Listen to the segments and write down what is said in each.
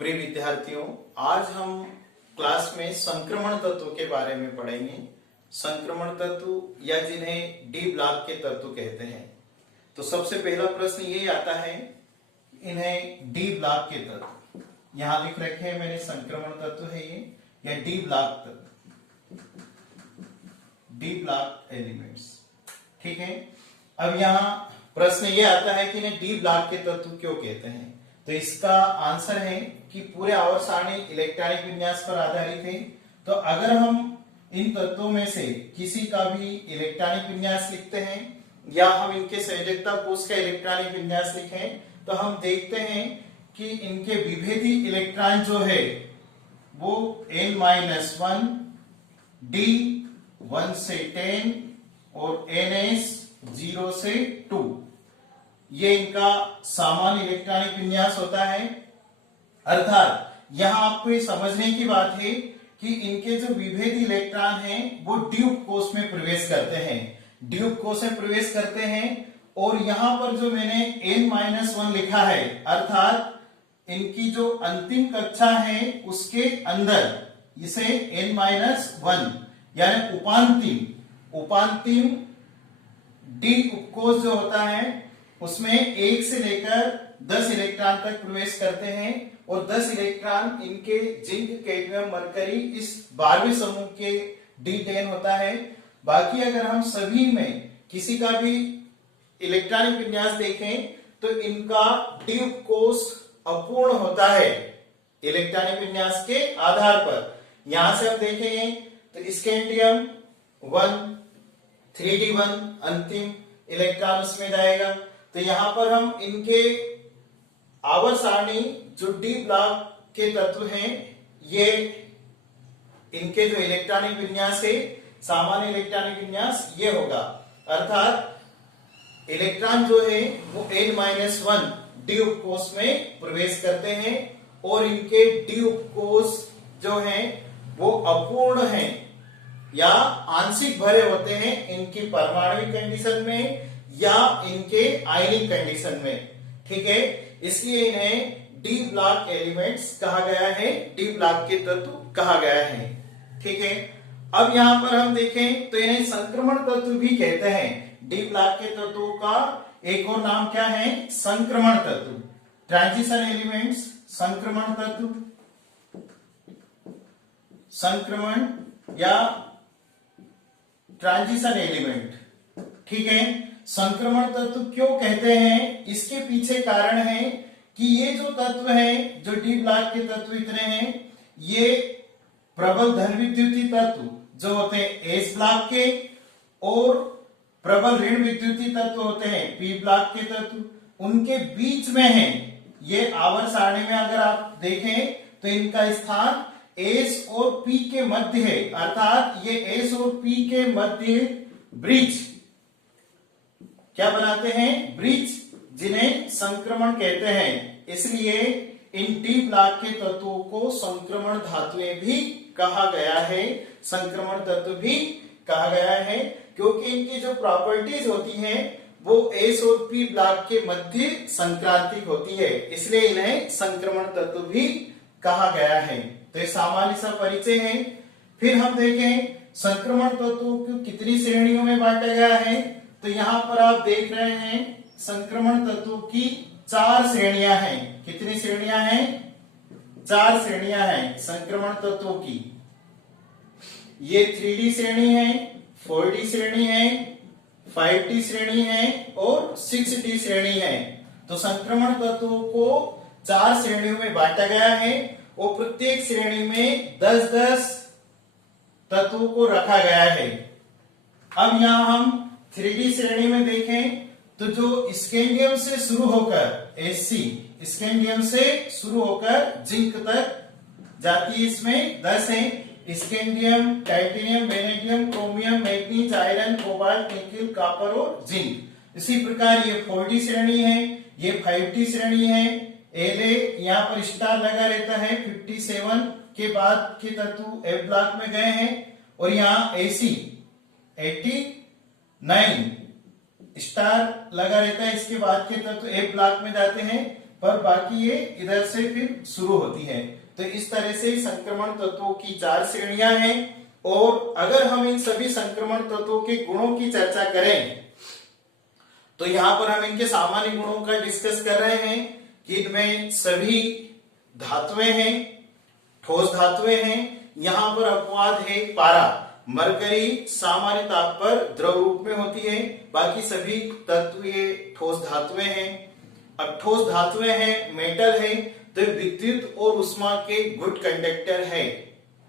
प्रिय विद्यार्थियों, आज हम क्लास में संक्रमण तत्व के बारे में पढ़ेंगे। संक्रमण तत्व या जिन्हें डी ब्लॉक के तत्व कहते हैं। तो सबसे पहला प्रश्न ये आता है, इन्हें डी ब्लॉक के तत्व यहां लिख रखे हैं मैंने। संक्रमण तत्व है ये या डी ब्लॉक तत्व, डी ब्लॉक एलिमेंट्स। ठीक है, अब यहाँ प्रश्न ये आता है कि इन्हें डी ब्लॉक के तत्व क्यों कहते हैं। तो इसका आंसर है कि पूरे आवर्त सारणी इलेक्ट्रॉनिक विन्यास पर आधारित है। तो अगर हम इन तत्वों में से किसी का भी इलेक्ट्रॉनिक विन्यास लिखते हैं या हम इनके संयोजकता कोष का इलेक्ट्रॉनिक विन्यास लिखें, तो हम देखते हैं कि इनके विभेदी इलेक्ट्रॉन जो है वो n-1 d 1 से 10 और ns 0 से 2, ये इनका सामान्य इलेक्ट्रॉनिक विन्यास होता है। अर्थात यहां आपको ये समझने की बात है कि इनके जो विभेदी इलेक्ट्रॉन हैं वो ड्यूब कोष में प्रवेश करते हैं, ड्यूब कोष में प्रवेश करते हैं। और यहां पर जो मैंने n-1 लिखा है, अर्थात इनकी जो अंतिम कक्षा है उसके अंदर इसे n-1 यानी उपांतिम डी उपकोष जो होता है उसमें 1 से लेकर 10 इलेक्ट्रॉन तक प्रवेश करते हैं। और 10 इलेक्ट्रॉन इनके जिंक, कैडमियम, मरकरी इस 12वें समूह के D10 होता है। बाकी अगर हम सभी में किसी का भी इलेक्ट्रॉनिक विन्यास देखें तो इनका डी उपकोष अपूर्ण होता है इलेक्ट्रॉनिक विन्यास के आधार पर। यहां से हम देखेंगे तो स्कैंडियम 1 3d1 अंतिम इलेक्ट्रॉन उसमें जाएगा। तो यहां पर हम इनके आवर्त सारणी जो डी ब्लॉक के तत्व हैं, ये इनके जो इलेक्ट्रॉनिक विन्यास है, सामान्य इलेक्ट्रॉनिक विन्यास ये होगा। अर्थात इलेक्ट्रॉन जो है वो n-1 डी उपकोष में प्रवेश करते हैं और इनके डी उपकोष जो हैं वो अपूर्ण हैं या आंशिक भरे होते हैं इनकी परमाणुविक कंडीशन में या इनके आयनिक कंडीशन में। ठीक है, इसलिए इन्हें डी ब्लॉक एलिमेंट्स कहा गया है, डी ब्लॉक के तत्व कहा गया है। ठीक है, अब यहां पर हम देखें तो इन्हें संक्रमण तत्व भी कहते हैं। डी ब्लॉक के तत्वों का एक और नाम क्या है? संक्रमण तत्व, ट्रांजिशन एलिमेंट्स, संक्रमण तत्व, संक्रमण या ट्रांजिशन एलिमेंट। ठीक है, संक्रमण तत्व क्यों कहते हैं, इसके पीछे कारण है कि ये जो तत्व हैं, जो डी ब्लॉक के तत्व इतने हैं, ये प्रबल धन विद्युतीय तत्व जो होते हैं एस ब्लॉक के और प्रबल ऋण विद्युतीय तत्व होते हैं पी ब्लॉक के तत्व, उनके बीच में है। ये आवर्त सारणी में अगर आप देखें तो इनका स्थान एस और पी के मध्य है। अर्थात ये एस और पी के मध्य ब्रिज क्या बनाते हैं? ब्रिज, जिन्हें संक्रमण कहते हैं। इसलिए इन डी ब्लॉक के तत्वों को संक्रमण धातुएं भी कहा गया है, संक्रमण तत्व भी कहा गया है, क्योंकि इनकी जो प्रॉपर्टीज होती हैं वो एस और पी ब्लॉक के मध्य संक्रांतिक होती है, इसलिए इन्हें संक्रमण तत्व भी कहा गया है। तो ये सामान्य सा परिचय है। फिर हम देखें संक्रमण तत्वों को कितनी श्रेणियों में बांटा गया है। तो यहां पर आप देख रहे हैं संक्रमण तत्वों की 4 श्रेणियां हैं। कितनी श्रेणियां हैं? 4 श्रेणियां हैं संक्रमण तत्वों की। ये 3D श्रेणी है, 4D श्रेणी है, 5D श्रेणी है और 6D श्रेणी है। तो संक्रमण तत्वों को 4 श्रेणियों में बांटा गया है और प्रत्येक श्रेणी में 10-10 तत्वों को रखा गया है। अब यहां हम 3D श्रेणी में देखें तो जो स्कैंडियम से शुरू होकर Sc, स्कैंडियम से शुरू होकर जिंक तक जाती है, इसमें 10 है। Scandium, titanium, vanadium, chromium, manganese, iron, cobalt, nickel, copper और जिंक। इसी प्रकार ये 4D श्रेणी है, ये 5D श्रेणी है। एले यहाँ पर स्टार लगा रहता है, 57 के बाद के तत्व एफ ब्लॉक में गए हैं। और यहाँ AC 89 स्टार लगा रहता है, इसके बाद के तत्व एफ ब्लॉक में जाते हैं। पर बाकी ये इधर से फिर शुरू होती है। तो इस तरह से संक्रमण तत्वों की 4 श्रेणियां हैं। और अगर हम इन सभी संक्रमण तत्वों के गुणों की चर्चा करें तो यहां पर हम इनके सामान्य गुणों का डिस्कस कर रहे हैं कि इनमें सभी धातुएं हैं, ठोस धातुएं हैं। यहां पर अपवाद है पारा, मरकरी सामान्य ताप पर द्रव रूप में होती है, बाकी सभी तत्व ये ठोस धातुएं हैं। अब ठोस धातुएं हैं, मेटल है, तो विद्युत और उष्मा के गुड कंडक्टर है।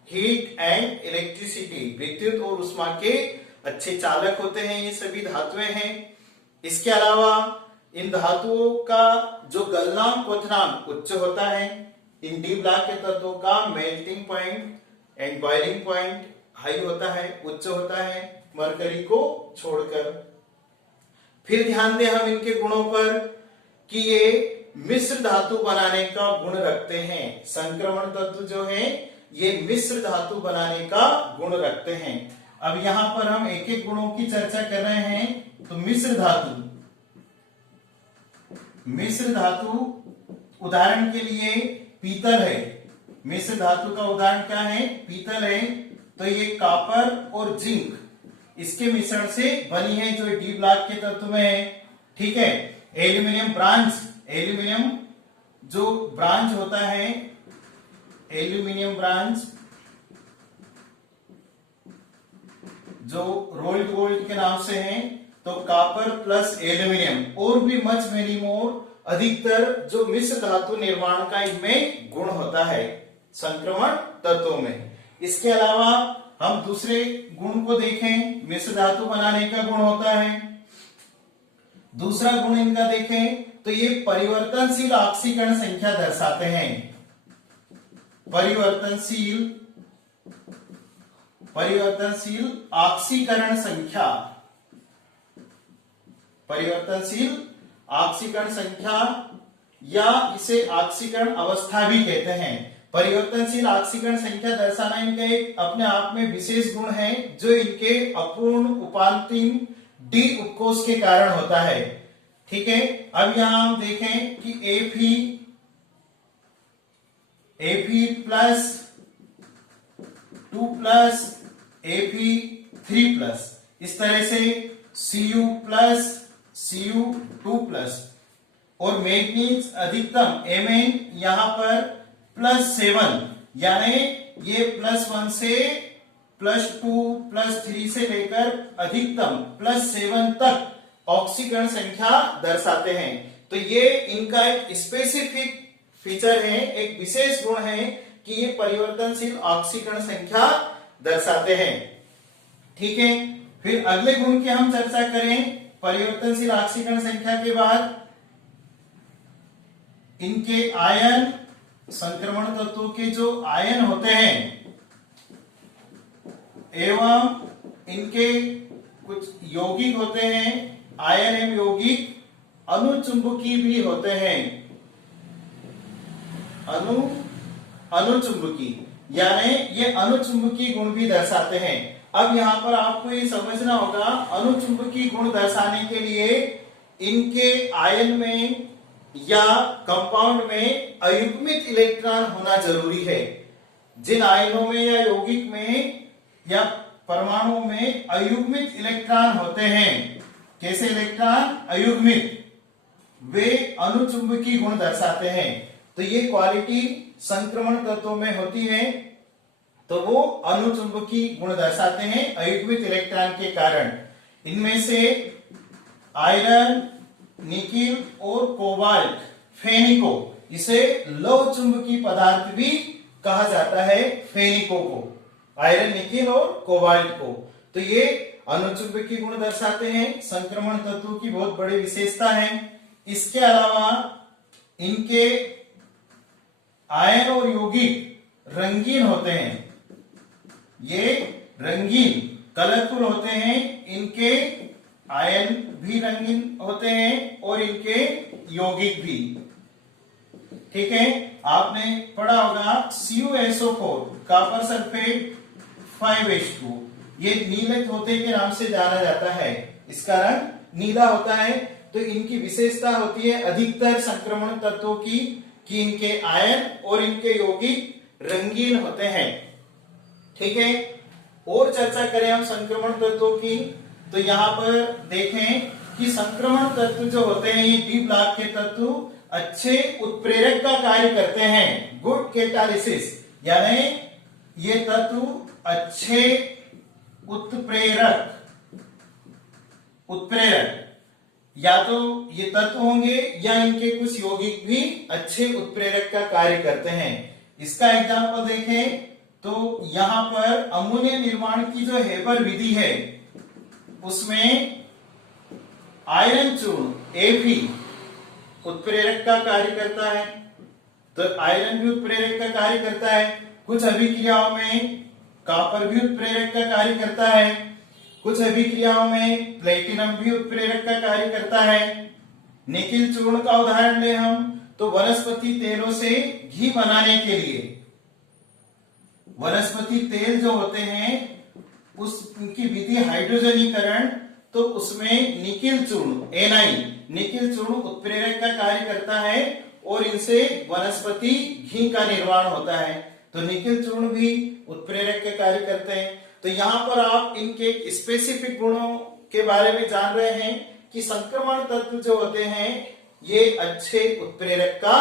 हीट एंड इलेक्ट्रिसिटी, विद्युत और उष्मा के अच्छे चालक होते हैं, ये सभी धातुएं हैं। इसके अलावा इन धातुओं का जो गलनांक क्वथनांक उच्च होता है। इन डी ब्लॉक के तत्वों का melting point and boiling point high होता है, उच्च होता है, मरकरी को छोड़कर। फिर ध्यान दें हम इनके गुणों पर कि ये मिश्र धातु बनाने का गुण रखते हैं। संक्रमण तत्व जो है ये मिश्र धातु बनाने का गुण रखते हैं। अब यहां पर हम एक एक गुणों की चर्चा कर रहे हैं। तो मिश्र धातु, मिश्र धातु उदाहरण के लिए पीतल है। मिश्र धातु का उदाहरण क्या है? पीतल है। तो ये कॉपर और जिंक इसके मिश्रण से बनी है जो डी ब्लॉक के तत्व में है। ठीक है। एल्यूमिनियम ब्रांच, एल्यूमिनियम जो ब्रांच होता है, एल्यूमिनियम ब्रांच जो रोल्ड गोल्ड के नाम से है। तो कॉपर प्लस एल्यूमिनियम और भी मच मेनी मोर, अधिकतर जो मिश्र धातु निर्माण का इनमें गुण होता है संक्रमण तत्वों में। इसके अलावा हम दूसरे गुण को देखें, मिश्र धातु बनाने का गुण होता है। दूसरा गुण इनका देखें तो ये परिवर्तनशील ऑक्सीकरण संख्या दर्शाते हैं। परिवर्तनशील ऑक्सीकरण संख्या, परिवर्तनशील ऑक्सीकरण संख्या या इसे ऑक्सीकरण अवस्था भी कहते हैं। परिवर्तनशील ऑक्सीकरण संख्या दर्शाना इनका एक अपने आप में विशेष गुण है जो इनके अपूर्ण उपांतिम डी उपकोष के कारण होता है। ठीक है। अब यहां हम देखें कि Fe plus 2 plus Fe3 plus, इस तरह से Cu प्लस Cu2 प्लस, और मैग्नीज अधिकतम Mn यहां पर +7, यानी ये +1 से +2 +3 से लेकर अधिकतम +7 तक ऑक्सीकरण संख्या दर्शाते हैं। तो ये इनका एक स्पेसिफिक फीचर है, एक विशेष गुण है कि ये परिवर्तनशील ऑक्सीकरण संख्या दर्शाते हैं। ठीक है। फिर अगले गुण की हम चर्चा करें। परिवर्तनशील ऑक्सीकरण संख्या के बाद इनके आयन, संक्रमण तत्वों के जो आयन होते हैं एवं इनके कुछ यौगिक होते हैं, आयन एवं यौगिक अनुचुंबकीय भी होते हैं। अनुचुंबकीय यानी ये अनुचुंबकीय गुण भी दर्शाते हैं। अब यहां पर आपको ये समझना होगा, अनुचुंबकीय गुण दर्शाने के लिए इनके आयन में या कंपाउंड में अयुग्मित इलेक्ट्रॉन होना जरूरी है। जिन आयनों में या यौगिक में या परमाणु में अयुग्मित इलेक्ट्रॉन होते हैं, कैसे इलेक्ट्रॉन अयुग्मित, वे अनुचुंबकीय गुण दर्शाते हैं। तो ये क्वालिटी संक्रमण तत्वों में होती है, तो वो अनुचुंबकीय गुण दर्शाते हैं अयुग्मित इलेक्ट्रॉन के कारण। इनमें से आयरन, निकिल और कोबाल्ट, फेनिको, इसे लौह चुंबकीय पदार्थ भी कहा जाता है, फेनिको को, आयरन, निकिल और कोबाल्ट को। तो ये अनुचुंबकीय गुण दर्शाते हैं, संक्रमण तत्वों की बहुत बड़ी विशेषता है। इसके अलावा इनके आयन और यौगिक रंगीन होते हैं, ये रंगीन कलरफुल होते हैं। इनके आयन भी रंगीन होते हैं और इनके यौगिक भी। ठीक है। आपने पढ़ा होगा CuSO4, कॉपर सल्फेट 5H2, ये नीले तोते के नाम से जाना जाता है, इसका रंग नीला होता है। तो इनकी विशेषता होती है अधिकतर संक्रमण तत्वों की कि इनके आयन और इनके यौगिक रंगीन होते हैं। ठीक है, और चर्चा करें हम संक्रमण तत्वों की, तो यहाँ पर देखें कि संक्रमण तत्व जो होते हैं ये डी ब्लॉक के तत्व अच्छे उत्प्रेरक का कार्य करते हैं, गुड कैटालिसिस, यानी ये तत्व अच्छे उत्प्रेरक या तो ये तत्व होंगे या इनके कुछ यौगिक भी अच्छे उत्प्रेरक का कार्य करते हैं। इसका एग्जांपल देखें तो यहां पर अमोनिया निर्माण की जो हेबर विधि है उसमें आयरन चूर्ण Fe उत्प्रेरक का कार्य करता है, तो आयरन भी उत्प्रेरक का कार्य करता है। कुछ अभिक्रियाओं में कॉपर भी उत्प्रेरक का कार्य करता है, कुछ अभिक्रियाओं में प्लेटिनम भी उत्प्रेरक का कार्य करता है। निकिल चूर्ण का उदाहरण लें हम तो वनस्पति तेलों से घी बनाने के लिए वनस्पति तेल जो होते हैं उनकी विधि हाइड्रोजनीकरण, तो उसमें निकिल चूर्ण निकिल चूर्ण उत्प्रेरक का कार्य करता है और इनसे वनस्पति घी का निर्माण होता है, तो निकिल चूर्ण भी उत्प्रेरक के कार्य करते हैं। तो यहाँ पर आप इनके स्पेसिफिक गुणों के बारे में जान रहे हैं कि संक्रमण तत्व जो होते हैं ये अच्छे उत्प्रेरक का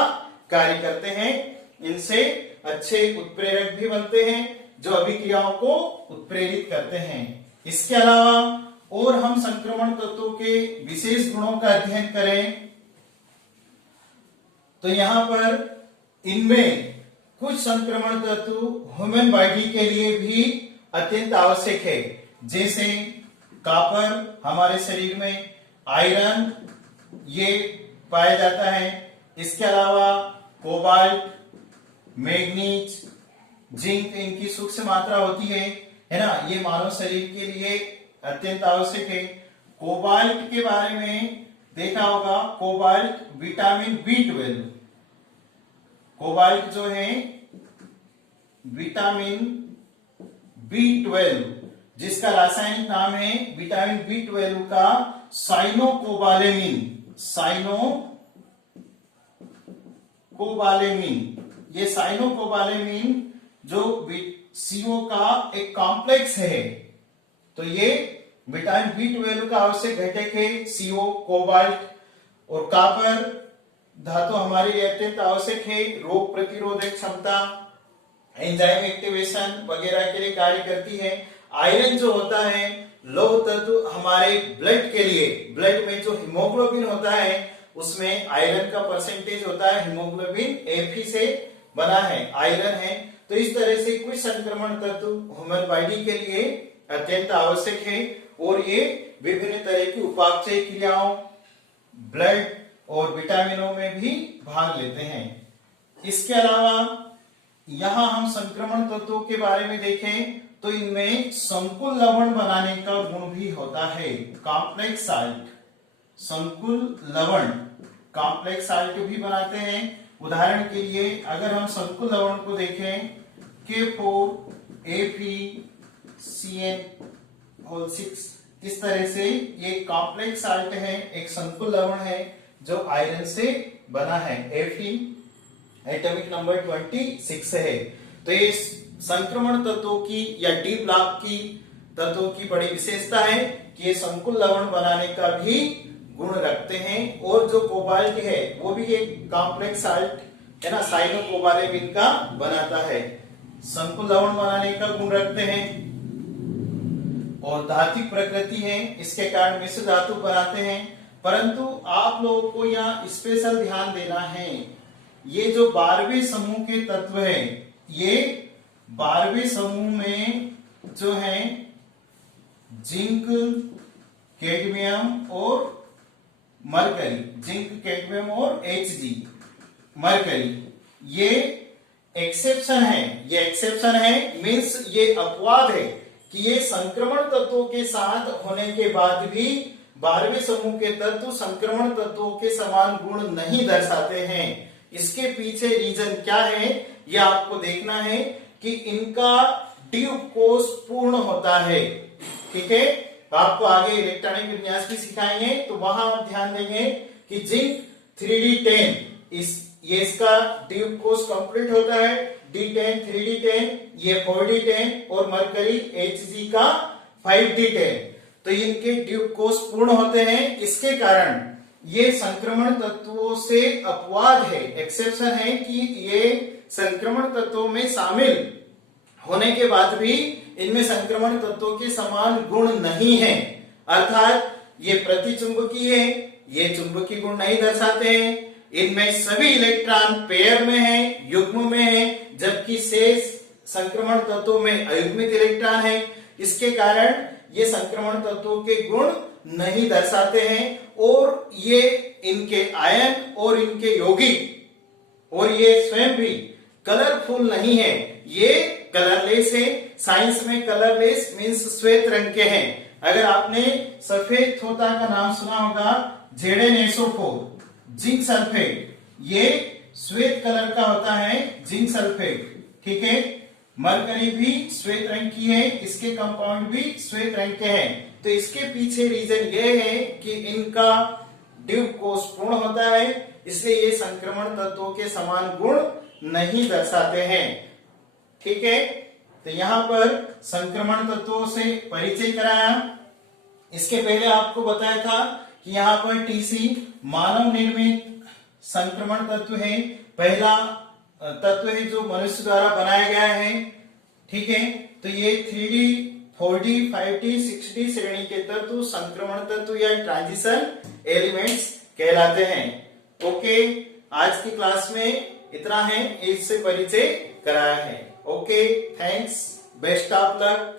कार्य करते हैं, इनसे अच्छे उत्प्रेरक भी बनते हैं जो अभिक्रियाओं को उत्प्रेरित करते हैं। इसके अलावा और हम संक्रमण तत्वों के विशेष गुणों का अध्ययन करें तो यहाँ पर इनमें कुछ संक्रमण तत्व ह्यूमन बॉडी के लिए भी अत्यंत आवश्यक है, जैसे कॉपर हमारे शरीर में, आयरन ये पाया जाता है। इसके अलावा कोबाल्ट, मैग्नीज, जिंक इनकी सूक्ष्म मात्रा होती है ना, ये मानव शरीर के लिए अत्यंत आवश्यक है। कोबाल्ट के बारे में देखा होगा, कोबाल्ट विटामिन B12, कोबाल्ट जो है विटामिन B12 जिसका रासायनिक नाम है विटामिन B12 का साइनोकोबालेमिन। ये साइनोकोबालेमिन जो CO का एक कॉम्प्लेक्स है, तो ये विटामिन B12 का आवश्यक घटक है CO, कोबाल्ट। और कॉपर धातु हमारे लिए अत्यंत आवश्यक है, रोग प्रतिरोधक क्षमता, एंजाइम एक्टिवेशन वगैरह के लिए कार्य करती है। आयरन जो होता है लौह तत्व हमारे ब्लड के लिए, ब्लड में जो हीमोग्लोबिन होता है उसमें आयरन का परसेंटेज होता है, हीमोग्लोबिन Fe से बना है, आयरन है। तो इस तरह से कुछ संक्रमण तत्व ह्यूमन बॉडी के लिए अत्यंत आवश्यक है और ये विभिन्न तरह की उपापचय क्रियाओं, ब्लड और विटामिनों में भी भाग लेते हैं। इसके अलावा यहां हम संक्रमण तत्वों के बारे में देखें तो इनमें संकुल लवण बनाने का गुण भी होता है, कॉम्प्लेक्स साल्ट, संकुल लवण कॉम्प्लेक्स साल्ट भी बनाते हैं। उदाहरण के लिए अगर हम संकुल लवण को देखें K4FeCN6, इस तरह से ये कॉम्प्लेक्स साल्ट है, एक संकुल लवण है जो आयरन से बना है। Fe एटॉमिक नंबर 26 है। तो ये संक्रमण तत्वों की या डी ब्लॉक की तत्वों की बड़ी विशेषता है कि ये संकुल लवण बनाने का भी गुण रखते हैं। और जो कोबाल्ट है वो भी एक कॉम्प्लेक्स साल्ट है ना, साइनोकोबालेमिन का बनाता है, संकुल लवण बनाने का गुण रखते हैं और धात्विक प्रकृति है, इसके कारण मिश्र धातु बनाते हैं। परंतु आप लोगों को यहाँ स्पेशल ध्यान देना है, ये जो 12वें समूह के तत्व है, ये 12वें समूह में जो है जिंक, कैडमियम और मरकरी, जिंक, कैडमियम और Hg, मरकरी, ये एक्सेप्शन है। ये एक्सेप्शन है मीन्स ये अपवाद है कि ये संक्रमण तत्वों के साथ होने के बाद भी 12वें समूह के तत्व संक्रमण तत्वों के समान गुण नहीं दर्शाते हैं। इसके पीछे रीजन क्या है यह आपको देखना है कि इनका डी उपकोष पूर्ण होता है। ठीक है, तो आपको आगे इलेक्ट्रॉनिक विन्यास भी सिखाएंगे, तो वहां आप ध्यान देंगे कि जिंक 3D10 ये इसका ड्यूब कोर्स कंप्लीट होता है, D10 3D10, ये 4D10 और मरकरी Hg का 5D10, तो इनके ड्यूब कोर्स पूर्ण होते हैं। इसके कारण ये संक्रमण तत्वों से अपवाद है, एक्सेप्शन है कि ये संक्रमण तत्वों में शामिल होने के बाद भी इनमें संक्रमण तत्वों के समान गुण नहीं है, अर्थात ये प्रतिचुंबकीय है, ये चुंबकीय गुण नहीं दर्शाते हैं, इनमें सभी इलेक्ट्रॉन पेयर में है, युग्म में है, जबकि शेष संक्रमण तत्वों में अयुग्मित इलेक्ट्रॉन है। इसके कारण ये संक्रमण तत्वों के गुण नहीं दर्शाते हैं और ये इनके आयन और इनके यौगिक और ये स्वयं भी कलरफुल नहीं है, ये कलरलेस है। साइंस में कलरलेस मीन्स श्वेत रंग के हैं। अगर आपने सफेद तोता का नाम सुना होगा ZnSO4 जिंक सल्फेट, ये श्वेत कलर का होता है जिंक सल्फेट, ठीक है। मरकरी भी श्वेत रंग की है, इसके कंपाउंड भी श्वेत रंग के हैं। तो इसके पीछे रीजन ये है कि इनका ड्यूब कोर्स पूर्ण होता है, इसलिए ये संक्रमण तत्वों के समान गुण नहीं दर्शाते हैं, ठीक है। तो यहाँ पर संक्रमण तत्वों से परिचय कराया। इसके पहले आपको बताया था कि यहाँ पर TC मानव निर्मित संक्रमण तत्व है, पहला तत्व है जो मनुष्य द्वारा बनाया गया है, ठीक है। तो ये 3D 4D 5D 6D श्रेणी के तत्व संक्रमण तत्व या ट्रांजिशन एलिमेंट्स कहलाते हैं। ओके, आज की क्लास में इतना है, इससे परिचय कराया है। Okay, thanks, best of luck.